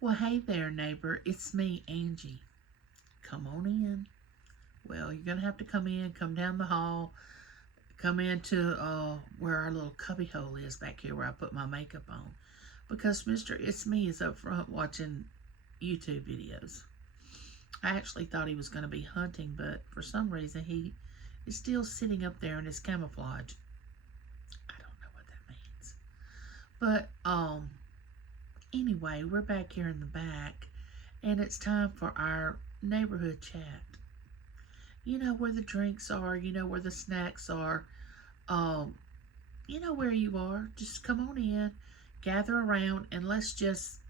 Well, hey there, neighbor. It's me, Angie. Come on in. Well, you're going to have to come in, come down the hall, come into where our little cubby hole is back here where I put my makeup on. Because Mr. It's Me is up front watching YouTube videos. I actually thought he was going to be hunting, but for some reason he is still sitting up there in his camouflage. I don't know what that means. But, anyway, we're back here in the back, and it's time for our neighborhood chat. You know where the drinks are, you know where the snacks are, um, you know where you are. Just come on in, gather around, and let's just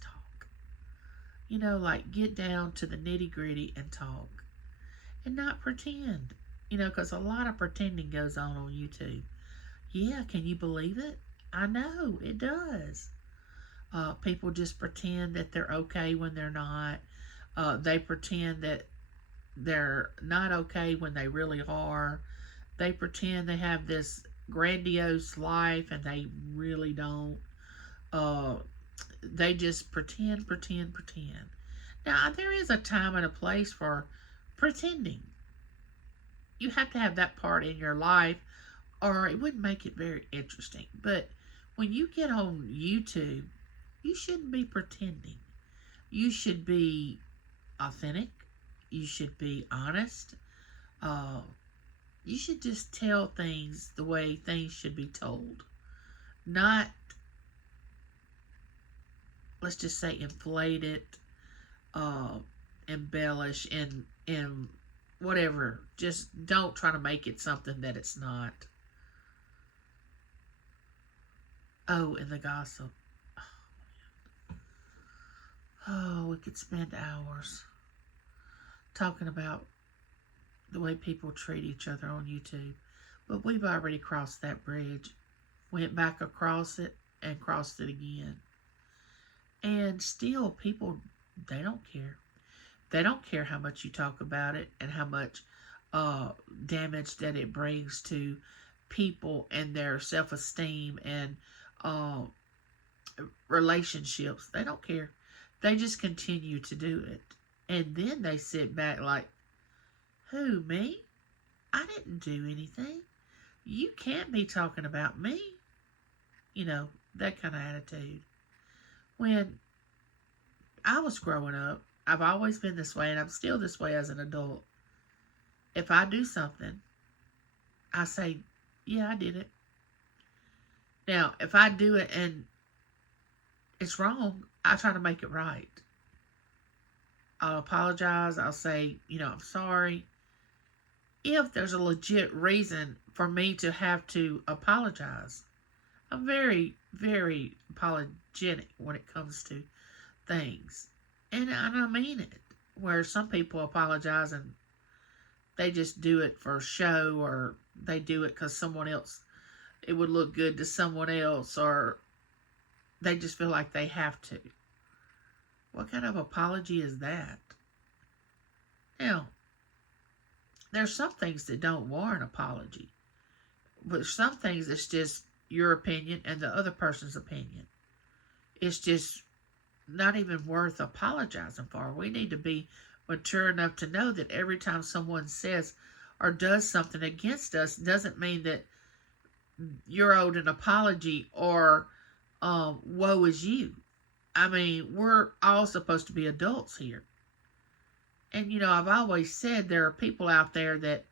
talk. Like get down to the nitty gritty and talk, and not pretend. Because a lot of pretending goes on YouTube. Yeah, can you believe it? I know it does. People just pretend that they're okay when they're not. They pretend that they're not okay when they really are. They pretend they have this grandiose life and they really don't. Uh, they just pretend, pretend, pretend. Now, there is a time and a place for pretending. You have to have that part in your life, or it wouldn't make it very interesting. But when you get on YouTube, you shouldn't be pretending. You should be authentic. You should be honest. Uh, you should just tell things the way things should be told. Not, let's just say, inflate it, uh, embellish, and whatever. Just don't try to make it something that it's not. Oh, and the gossip. Oh, we could spend hours talking about the way people treat each other on YouTube. But we've already crossed that bridge, went back across it, and crossed it again. And still, people, they don't care. They don't care how much you talk about it and how much uh, damage that it brings to people and their self esteem and uh, relationships. They don't care. They just continue to do it. And then they sit back like, who, me? I didn't do anything. You can't be talking about me. That kind of attitude. When I was growing up, I've always been this way, and I'm still this way as an adult. If I do something, I say, yeah, I did it. Now, if I do it and it's wrong, I try to make it right. I'll apologize. I'll say, I'm sorry. If there's a legit reason for me to have to apologize, I'm very, very apologetic when it comes to things. And I mean it. Where some people apologize and they just do it for show, or they do it because someone else, it would look good to someone else, or they just feel like they have to. What kind of apology is that? Now, there's some things that don't warrant apology, but some things it's just your opinion and the other person's opinion. It's just not even worth apologizing for. We need to be mature enough to know that every time someone says or does something against us doesn't mean that you're owed an apology or woe is you. I mean, we're all supposed to be adults here. And I've always said there are people out there that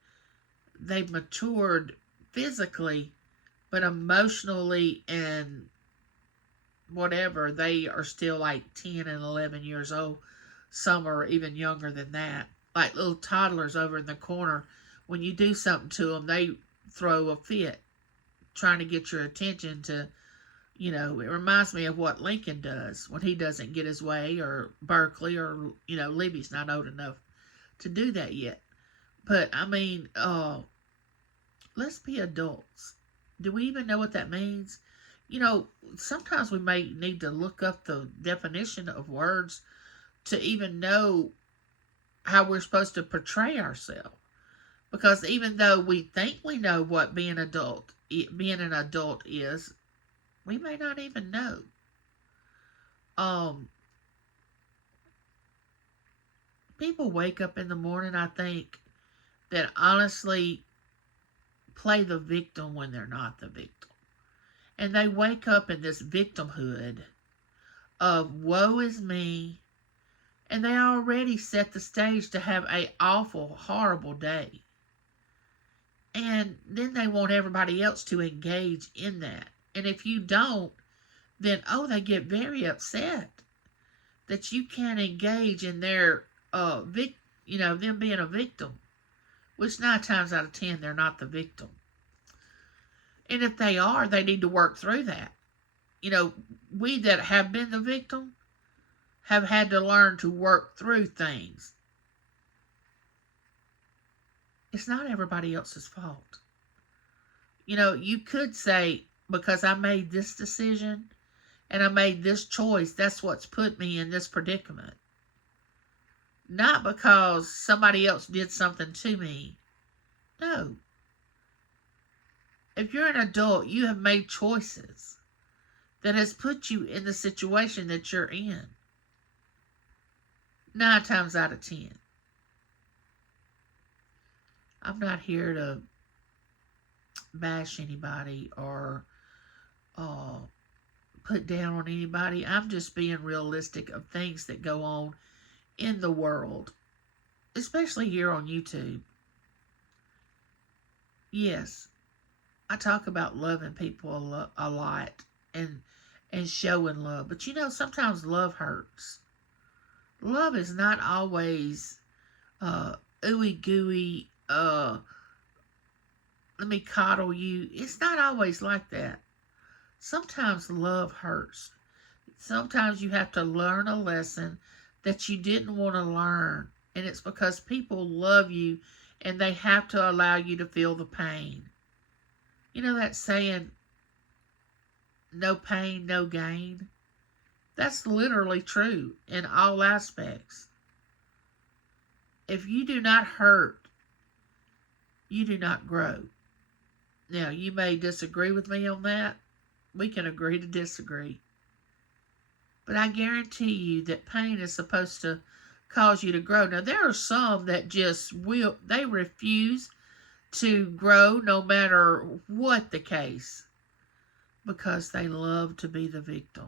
they've matured physically, but emotionally and whatever, they are still like 10 and 11 years old. Some are even younger than that. Like little toddlers over in the corner. When you do something to them, they throw a fit trying to get your attention to, it reminds me of what Lincoln does when he doesn't get his way, or Berkeley, or, Libby's not old enough to do that yet. But, I mean, let's be adults. Do we even know what that means? Sometimes we may need to look up the definition of words to even know how we're supposed to portray ourselves. Because even though we think we know what being an adult is, we may not even know. um, people wake up in the morning, I think, that honestly play the victim when they're not the victim. And they wake up in this victimhood of woe is me, and they already set the stage to have a awful, horrible day. And then they want everybody else to engage in that. And if you don't, then they get very upset that you can't engage in their them being a victim, which 9 times out of 10 they're not the victim. And if they are, they need to work through that. We that have been the victim have had to learn to work through things. It's not everybody else's fault. You could say, because I made this decision and I made this choice, that's what's put me in this predicament. Not because somebody else did something to me. No. If you're an adult, you have made choices that has put you in the situation that you're in. 9 times out of 10. I'm not here to bash anybody or put down on anybody. I'm just being realistic of things that go on in the world, especially here on YouTube. Yes, I talk about loving people a lot and showing love, but sometimes love hurts. Love is not always ooey gooey. Let me coddle you. It's not always like that. Sometimes love hurts. Sometimes you have to learn a lesson that you didn't want to learn. And it's because people love you and they have to allow you to feel the pain. You know that saying, no pain, no gain? That's literally true in all aspects. If you do not hurt, you do not grow. Now, you may disagree with me on that. We can agree to disagree. But I guarantee you that pain is supposed to cause you to grow. Now, there are some that they refuse to grow no matter what the case because they love to be the victim.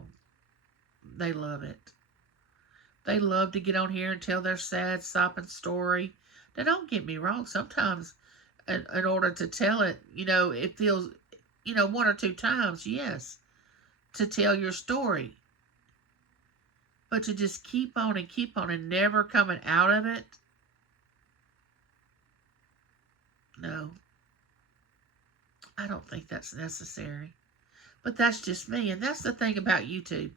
They love it. They love to get on here and tell their sad, sopping story. Now, don't get me wrong. Sometimes, in order to tell it, it feels, 1 or 2 times, yes, to tell your story. But to just keep on and never coming out of it, no, I don't think that's necessary. But that's just me. And that's the thing about YouTube.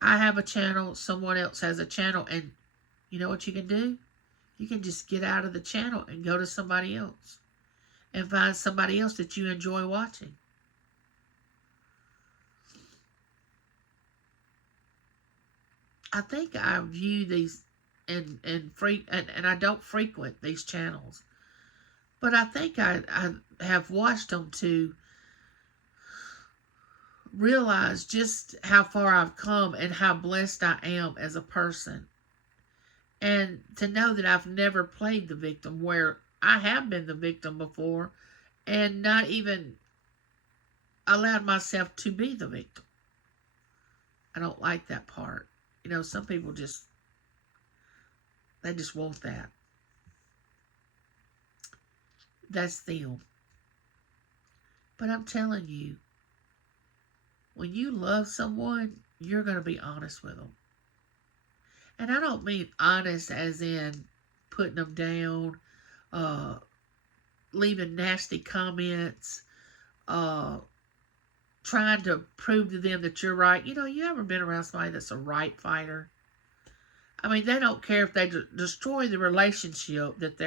I have a channel, someone else has a channel, and you know what you can do? You can just get out of the channel and go to somebody else and find somebody else that you enjoy watching. I think I view these and I don't frequent these channels, but I think I have watched them to realize just how far I've come and how blessed I am as a person. And to know that I've never played the victim, where I have been the victim before and not even allowed myself to be the victim. I don't like that part. Some people they just want that. That's them. But I'm telling you, when you love someone, you're going to be honest with them. And I don't mean honest as in putting them down, leaving nasty comments, trying to prove to them that you're right. You ever been around somebody that's a right fighter? I mean, they don't care if they destroy the relationship that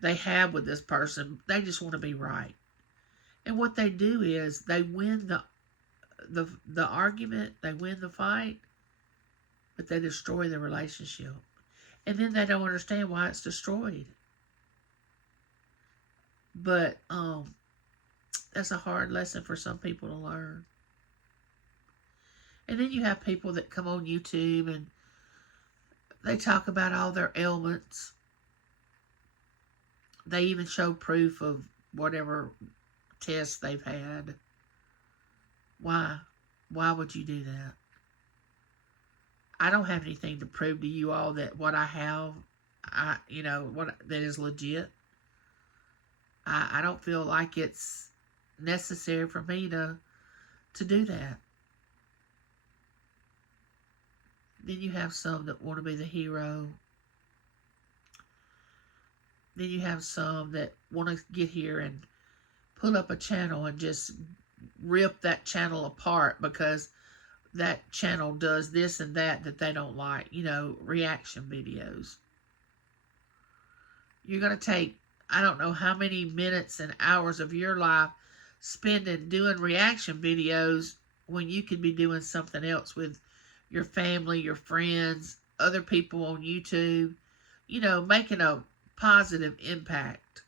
they have with this person. They just want to be right. And what they do is they win the argument, they win the fight, but they destroy the relationship. And then they don't understand why it's destroyed. But that's a hard lesson for some people to learn. And then you have people that come on YouTube and they talk about all their ailments. They even show proof of whatever tests they've had. Why? Why would you do that? I don't have anything to prove to you all that what I have, what that is legit. I don't feel like it's necessary for me to do that. Then you have some that want to be the hero. Then you have some that want to get here and put up a channel and just rip that channel apart because that channel does this and that they don't like. Reaction videos. You're going to take, I don't know how many minutes and hours of your life spending doing reaction videos when you could be doing something else with your family, your friends, other people on YouTube, making a positive impact.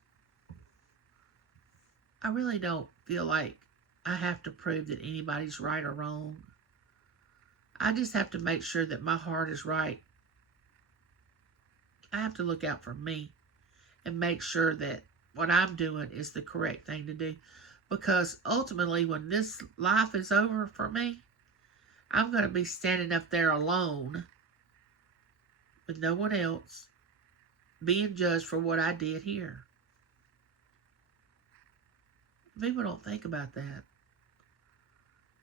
I really don't feel like I have to prove that anybody's right or wrong. I just have to make sure that my heart is right. I have to look out for me and make sure that what I'm doing is the correct thing to do. Because ultimately, when this life is over for me, I'm going to be standing up there alone with no one else being judged for what I did here. People don't think about that.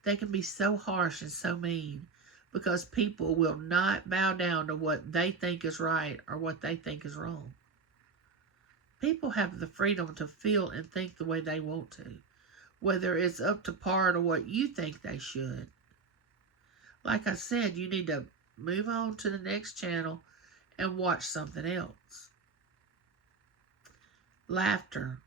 They can be so harsh and so mean because people will not bow down to what they think is right or what they think is wrong. People have the freedom to feel and think the way they want to, whether it's up to par to what you think they should. Like I said, you need to move on to the next channel and watch something else. Laughter.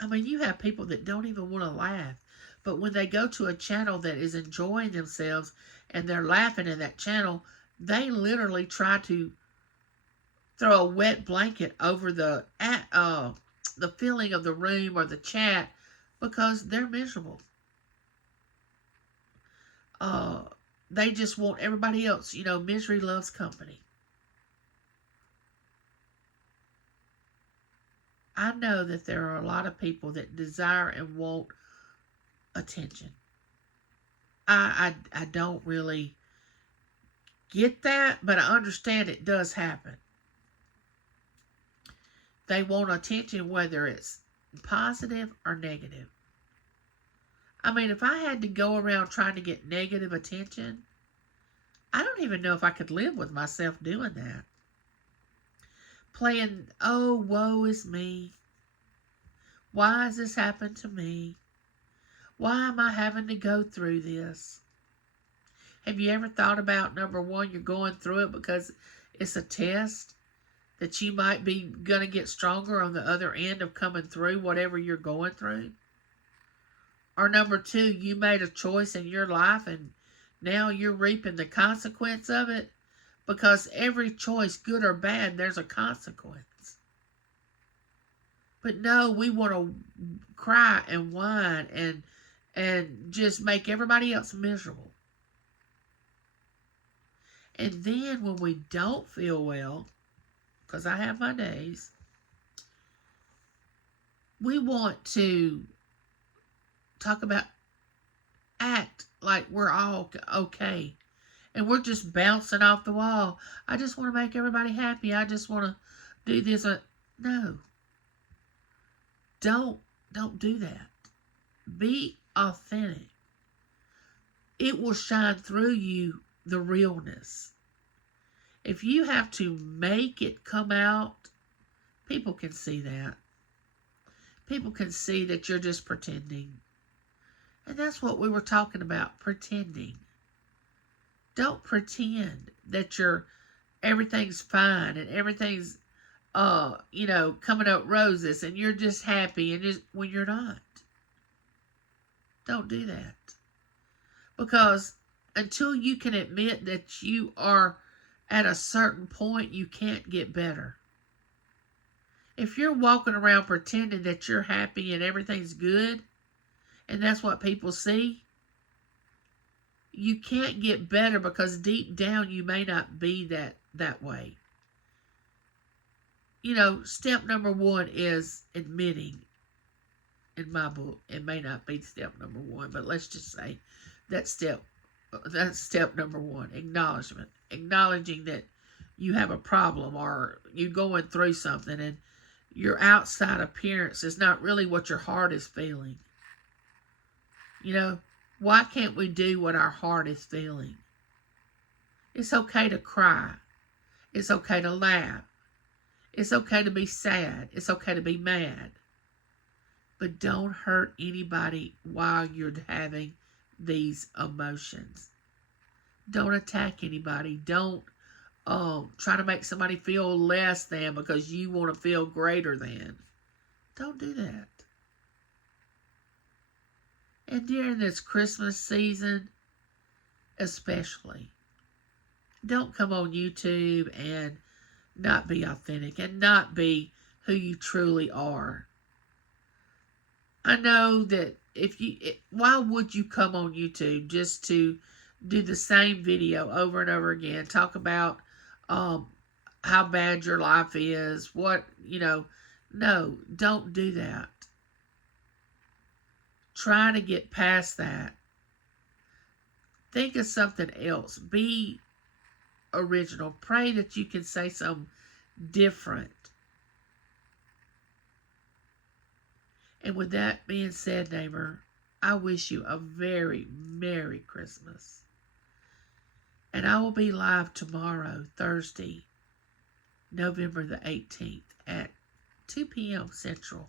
I mean, you have people that don't even want to laugh, but when they go to a channel that is enjoying themselves and they're laughing in that channel, they literally try to throw a wet blanket over the feeling of the room or the chat because they're miserable. They just want everybody else. Misery loves company. I know that there are a lot of people that desire and want attention. I don't really get that, but I understand it does happen. They want attention whether it's positive or negative. I mean, if I had to go around trying to get negative attention, I don't even know if I could live with myself doing that. Playing, oh, woe is me. Why has this happened to me? Why am I having to go through this? Have you ever thought about, number one, you're going through it because it's a test that you might be going to get stronger on the other end of coming through whatever you're going through? Or number two, you made a choice in your life and now you're reaping the consequence of it, because every choice, good or bad, there's a consequence. But no, we want to cry and whine and just make everybody else miserable. And then when we don't feel well, because I have my days, we want to talk about, act like we're all okay. And we're just bouncing off the wall. I just want to make everybody happy. I just want to do this. No. Don't do that. Be authentic. It will shine through you the realness. If you have to make it come out, people can see that. People can see that you're just pretending. And that's what we were talking about, pretending. Don't pretend that everything's fine and everything's coming up roses and you're just happy and just when you're not. Don't do that. Because until you can admit that you are at a certain point, you can't get better. If you're walking around pretending that you're happy and everything's good, and that's what people see, You can't get better because deep down you may not be that way. Step number one is admitting. In my book, it may not be step number one, but let's just say that that's step number one. Acknowledgement. Acknowledging that you have a problem or you're going through something and your outside appearance is not really what your heart is feeling. Why can't we do what our heart is feeling? It's okay to cry. It's okay to laugh. It's okay to be sad. It's okay to be mad. But don't hurt anybody while you're having these emotions. Don't attack anybody. Don't try to make somebody feel less than because you want to feel greater than. Don't do that. And during this Christmas season, especially, don't come on YouTube and not be authentic and not be who you truly are. I know that why would you come on YouTube just to do the same video over and over again, talk about how bad your life is, no, don't do that. Try to get past that. Think of something else. Be original. Pray that you can say something different. And with that being said, neighbor, I wish you a very Merry Christmas. And I will be live tomorrow, Thursday, November the 18th at 2 p.m. Central.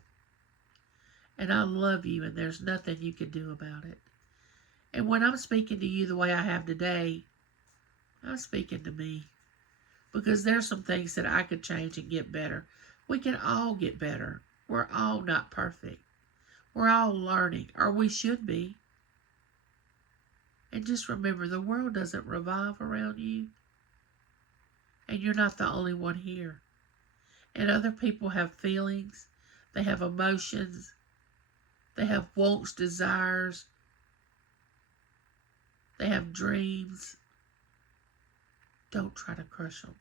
And I love you, and there's nothing you can do about it. And when I'm speaking to you the way I have today, I'm speaking to me. Because there's some things that I could change and get better. We can all get better. We're all not perfect. We're all learning, or we should be. And just remember, the world doesn't revolve around you. And you're not the only one here. And other people have feelings. They have emotions. They have wants, desires. They have dreams. Don't try to crush them.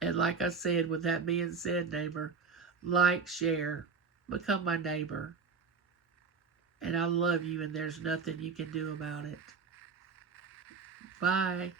And like I said, with that being said, neighbor, like, share, become my neighbor. And I love you, and there's nothing you can do about it. Bye.